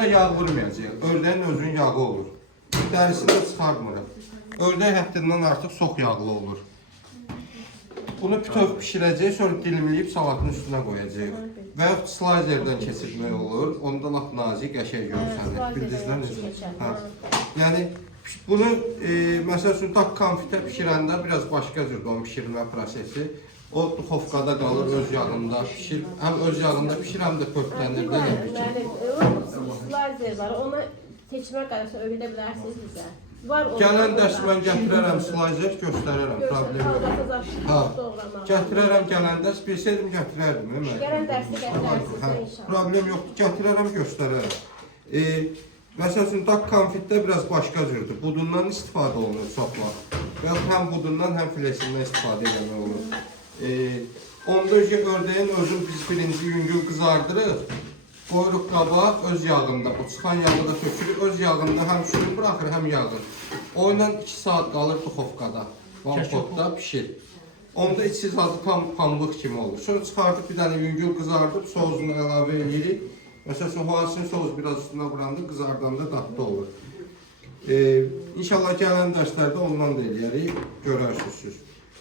Buna yağ vurmayacağıq. Ördəyin özünün yağı olur. Dərisini də çıxarmırıq. Ördək həddindən artıq çox yağlı olur. Bunu bütöv pişirəcəyik, sonra dilimləyib salatın üstünə qoyacağıq. Və yaxud slayzerdən keçirmək olur. Onda lap nazik, qəşəng görsənir. Bildinizlər necə? Yəni bunu məsəl üçün tak konfitə pişirəndə biraz başqa cürdür onun pişirmə prosesi. O duxovkada qalır, öz yağında pişir. Həm öz yağında pişir, həm də pörtlənir. Slayzer var, ona seçmə qarşı öyrədə bilərsiniz bizə. Gələn dərs mən gətirərəm, slayzer göstərərəm, problem yox. Gətirərəm gələn dərs, bilsəydim gətirərdim. Gələn dərsi gətirərsiniz inşallah. Problem yoxdur, gətirərəm, göstərərəm. Məsəl üçün, dak konfitdə biraz başqa cürdür. Budundan istifadə olunur çox vaxt. Və həm budundan, həm filesindən istifadə etmək olur. Onda ördəyin özün biz birinci yüngül qızardırıq. Qoyuruq qabaq öz yağında, bu çıxan yağı da tökülür, öz yağında həm suyunu bıraxır, həm yağı. O ilə 2 saat qalır duxovkada, vampotda pişir. Onda içi zadı tam pambıq kimi olur. Sonra çıxardıb bir dənə yüngül qızardıb, sozunu əlavə edirik. Məsələn, hoasin sosu biraz üstünə vuranda, qızardanda dadlı olur. İnşallah gələn dərslərdə ondan da eləyərik, görərsiniz.